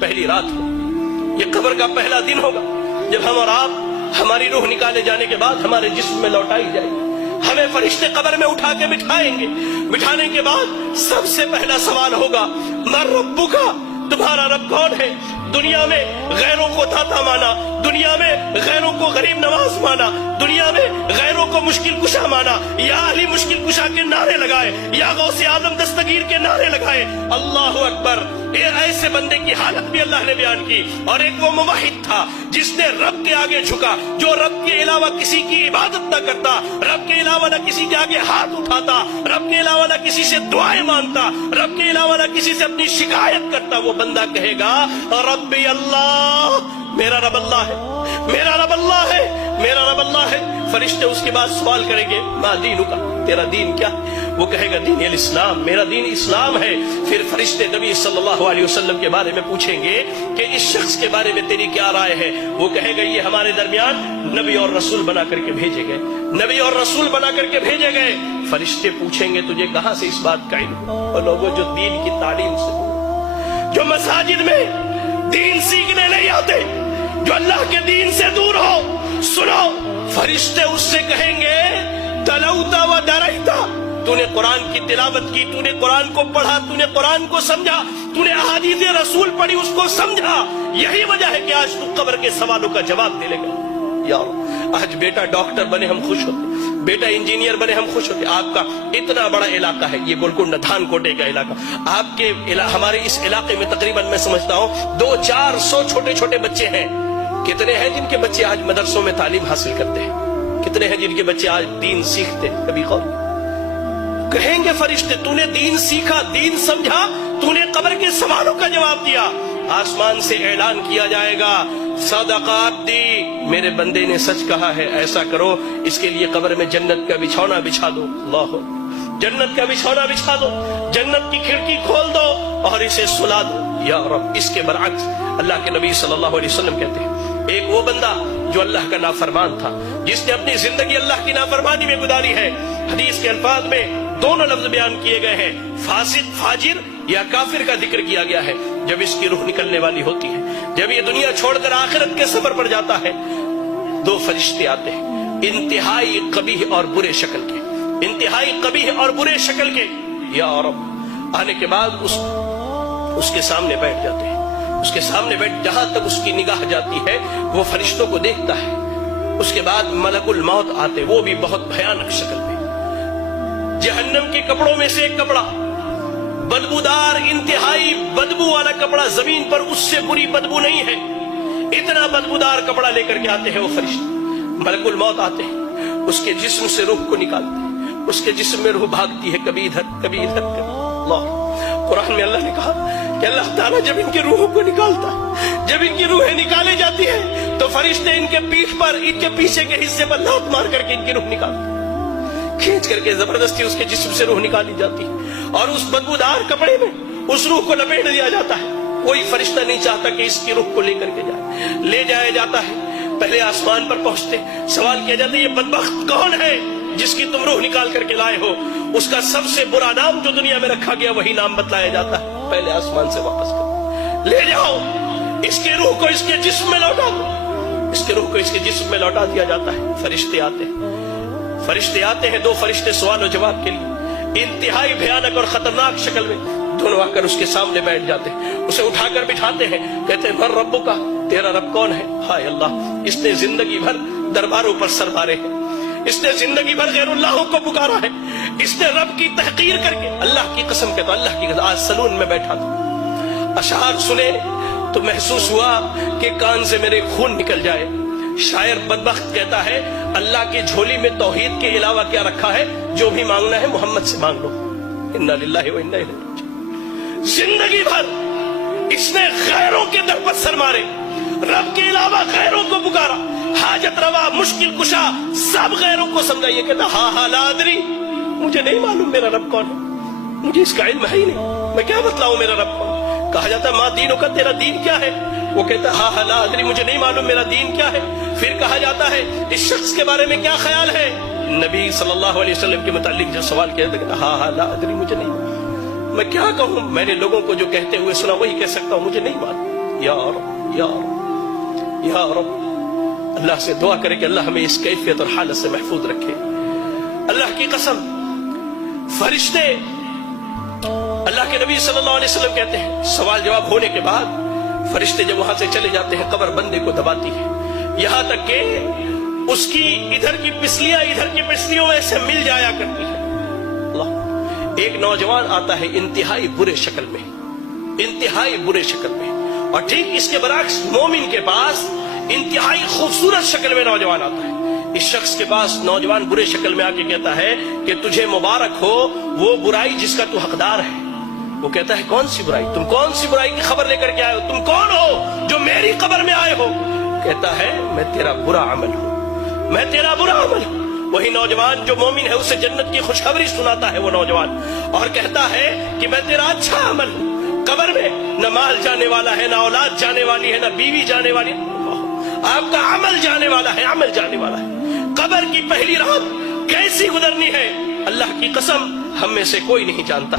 पहली रात हो, ये कब्र का पहला दिन होगा जब हम और आप हमारी रूह निकाले जाने के बाद हमारे जिस्म में लौटाई जाएगी। हमें फरिश्ते कब्र में उठा के बिठाएंगे। बिठाने के बाद सबसे पहला सवाल होगा, मर रब्बुका, तुम्हारा रब कौन है? दुनिया में गैरों को दाता माना, दुनिया में गैरों को गरीब नवाज माना, दुनिया में गैरों को मुश्किल कुशा माना, या अली मुश्किल कुशा के नारे लगाए, या गौसे आलम दस्तगीर के नारे लगाए। अल्लाह अकबर। ऐसे बंदे की हालत भी अल्लाह ने बयान की। और एक वो मुवाहिद था जिसने रब के आगे झुका, जो रब के अलावा किसी की इबादत न करता, रब के अलावा न किसी के आगे हाथ उठाता, रब के अलावा न किसी से दुआएं मांगता, रब के अलावा न किसी से अपनी शिकायत करता। वो बंदा कहेगा, रब्बी अल्लाह, मेरा रब अल्लाह है, मेरा रब अल्लाह है, मेरा रब अल्लाह है। फरिश्ते उसके बाद सवाल करेंगे, मा दीनुका, तेरा दीन क्या? वो कहेगा, दीन अल इस्लाम, मेरा दीन इस्लाम है। फिर फरिश्ते नबी सल्लल्लाहु अलैहि वसल्लम के बारे में पूछेंगे कि इस शख्स के बारे में तेरी क्या राय है? वो कहेगा, ये हमारे दरमियान नबी और रसूल बना करके भेजे गए, नबी और रसूल बना करके भेजे गए। फरिश्ते पूछेंगे, तुझे कहां से इस बात का इल्म? और लोगों जो दीन की तालीम से दूर, जो मसाजिद में दीन सीखने नहीं आते, जो अल्लाह के दीन से दूर हो, सुनो, फरिश्ते उससे कहेंगे, तलौता व डरैता, तूने कुरान की तिलावत की, तूने कुरान को पढ़ा, तूने कुरान को समझा, तूने अहादीस रसूल पढ़ी, उसको समझा। यही वजह है कि आज तू कब्र के सवालों का जवाब दे लेगा। यार, आज बेटा डॉक्टर बने हम खुश होते, बेटा इंजीनियर बने हम खुश होते। आपका इतना बड़ा इलाका है, ये गोलकुंडा धानकोटे का इलाका, हमारे इस इलाके में तकरीबन मैं समझता हूँ 200-400 छोटे छोटे बच्चे हैं। कितने हैं जिनके बच्चे आज मदरसों में तालीम हासिल करते हैं? कितने हैं जिनके बच्चे आज दीन सीखते? कभी गौर कहेंगे फरिश्ते, तूने दीन सीखा, दीन समझा, तूने कब्र के सवालों का जवाब दिया। आसमान से ऐलान किया जाएगा, सदका अब्दी, मेरे बंदे ने सच कहा है, ऐसा करो, इसके लिए कब्र में जन्नत का बिछौना बिछा दो। अल्लाह, जन्नत का बिछौना बिछा दो, जन्नत की खिड़की खोल दो और इसे सुला दो। या रब, इसके बरअक्स अल्लाह के नबी सल्लल्लाहु अलैहि वसल्लम कहते हैं, एक वो बंदा जो अल्लाह का नाफरमान था, जिसने अपनी जिंदगी अल्लाह की नाफरमानी में गुजारी है। हदीस के अल्फाज में दोनों लफ्ज बयान किए गए हैं, फासिक, फाजिर या काफिर का जिक्र किया गया है। जब इसकी रूह निकलने वाली होती है, जब ये दुनिया छोड़कर आखिरत के सफर पर जाता है, दो फरिश्ते आते हैं, इंतहाई कबीह और बुरे शक्ल के, इंतहाई कबीह और बुरे शक्ल के। या रब, आने के बाद उसके सामने बैठ जाते हैं। उसके सामने बैठ, जहां तक उसकी निगाह जाती है वो फरिश्तों को देखता है। उसके बाद मलकुल मौत आते, वो भी बहुत भयानक शक्ल में, जहन्नम के कपड़ों में से एक कपड़ा, बदबूदार, इंतहाई बदबू वाला कपड़ा, जमीन पर उससे बुरी बदबू नहीं है, इतना बदबूदार कपड़ा लेकर के आते हैं वो फरिश्ते। मलकुल मौत आते हैं, उसके जिस्म से रूह को निकालते हैं, उसके जिस्म में रूह भागती है, कभी इधर कभी इधर। अल्लाह, कुरान में अल्लाह ने कहा कि अल्लाह ताला जब इनकी रूह को निकालता है, जब इनकी रूहें निकाली जाती है, तो फरिश्ते इनके पीठ पर, इनके पीछे के हिस्से पर लात मार करके इनकी रूह निकालते हैं, खींच करके जबरदस्ती उसके जिस्म से रूह निकाली जाती है और उस बदबूदार कपड़े में उस रूह को लपेट दिया जाता है। कोई फरिश्ता नहीं चाहता कि इसकी रूह को लेकर के जाए, ले जाया जाता है। पहले आसमान पर पहुंचते सवाल किया जाता है, ये बदबख्त कौन है जिसकी तुम रूह निकाल करके लाए हो? उसका सबसे बुरा नाम जो दुनिया में रखा गया वही नाम बतलाया जाता है। पहले आसमान से वापस करो, ले जाओ इसके रूह को, इसके जिस्म में लौटा दो। इसके रूह को इसके जिस्म में लौटा दिया जाता है। फरिश्ते आते हैं, फरिश्ते आते हैं, दो फरिश्ते सवाल और जवाब के लिए इंतहाई भयानक और खतरनाक शक्ल में दोनों आकर उसके सामने बैठ जाते हैं, उसे उठाकर बिठाते हैं, कहते हैं, मर रब्बुका, तेरा रब कौन है? हाय अल्लाह, इसने जिंदगी भर दरबारों पर सर मारे हैं, इसने जिंदगी भर गैरुल्लाहों को पुकारा है, इसने रब की तहकीर करके, अल्लाह की कसम कहता, अल्लाह की कसम, आज सलून में बैठा था, अशार सुने तो महसूस हुआ कि कान से मेरे खून निकल जाए। शायर बदबख्त कहता है, अल्लाह की झोली में तौहीद के अलावा क्या रखा है? जो भी मांगना है मोहम्मद से मांग लो। इन्ना लिल्लाहि व इन्ना इलैहि राजिऊन। जिंदगी भर इसने गैरों के दर पर सर मारे, रब के अलावा गैरों को पुकारा, हाजत रवा, मुश्किल कुशा, सब गैरों को समझा। ये कहता, हा ला अदरी, मुझे नहीं मालूम मेरा रब कौन है, मुझे इसका इल्म है ही नहीं, मैं क्या बतलाऊं मेरा रब कौन। कहा जाता, माँ दीनों का, तेरा दीन क्या है? वो कहता, हा ला अदरी, मुझे नहीं मालूम मेरा दीन क्या है। फिर कहा जाता है, इस शख्स के बारे में क्या ख्याल है? नबी सल्लल्लाहु अलैहि वसल्लम के मुतालिक जो सवाल किया था, हा ला अदरी, मुझे नहीं मालूम, मैं क्या कहूं? मैंने लोगों को जो कहते हुए सुना वही कह सकता हूं, मुझे नहीं मालूम। یا رب یا رب یا رب. اللہ سے دعا کرے کہ اللہ ہمیں اس کیفیت اور حالت سے محفوظ رکھے. اللہ کی قسم فرشتے اللہ کے نبی صلی اللہ علیہ وسلم کہتے ہیں سوال جواب ہونے کے بعد فرشتے جب وہاں سے چلے جاتے ہیں قبر بندے کو دباتی ہے یہاں تک کہ اس کی ادھر کی پسلیاں ادھر کی پسلیوں میں سے مل جایا کرتی ہے. اللہ ایک نوجوان آتا ہے انتہائی برے شکل میں انتہائی برے شکل میں اور ٹھیک اس کے برعکس مومن کے پاس انتہائی خوبصورت شکل میں نوجوان آتا ہے. اس شخص کے پاس نوجوان برے شکل میں آ کے کہتا ہے کہ تجھے مبارک ہو وہ برائی جس کا تو حقدار ہے. وہ کہتا ہے کون سی برائی؟ تم کون سی برائی کی خبر لے کر کے آئے ہو؟ تم کون ہو جو میری قبر میں آئے ہو؟ کہتا ہے میں تیرا برا عمل ہوں میں تیرا برا عمل ہوں. وہی نوجوان جو مومن ہے اسے جنت کی خوشخبری سناتا ہے وہ نوجوان اور کہتا ہے کہ میں تیرا اچھا عمل ہوں. قبر میں نہ مال جانے والا ہے نہ اولاد جانے والی ہے نہ بیوی جانے والی ہے. آپ کا عمل جانے والا ہے عمل جانے والا ہے. قبر کی پہلی رات کیسی گزرنی ہے اللہ کی قسم ہم میں سے کوئی نہیں جانتا.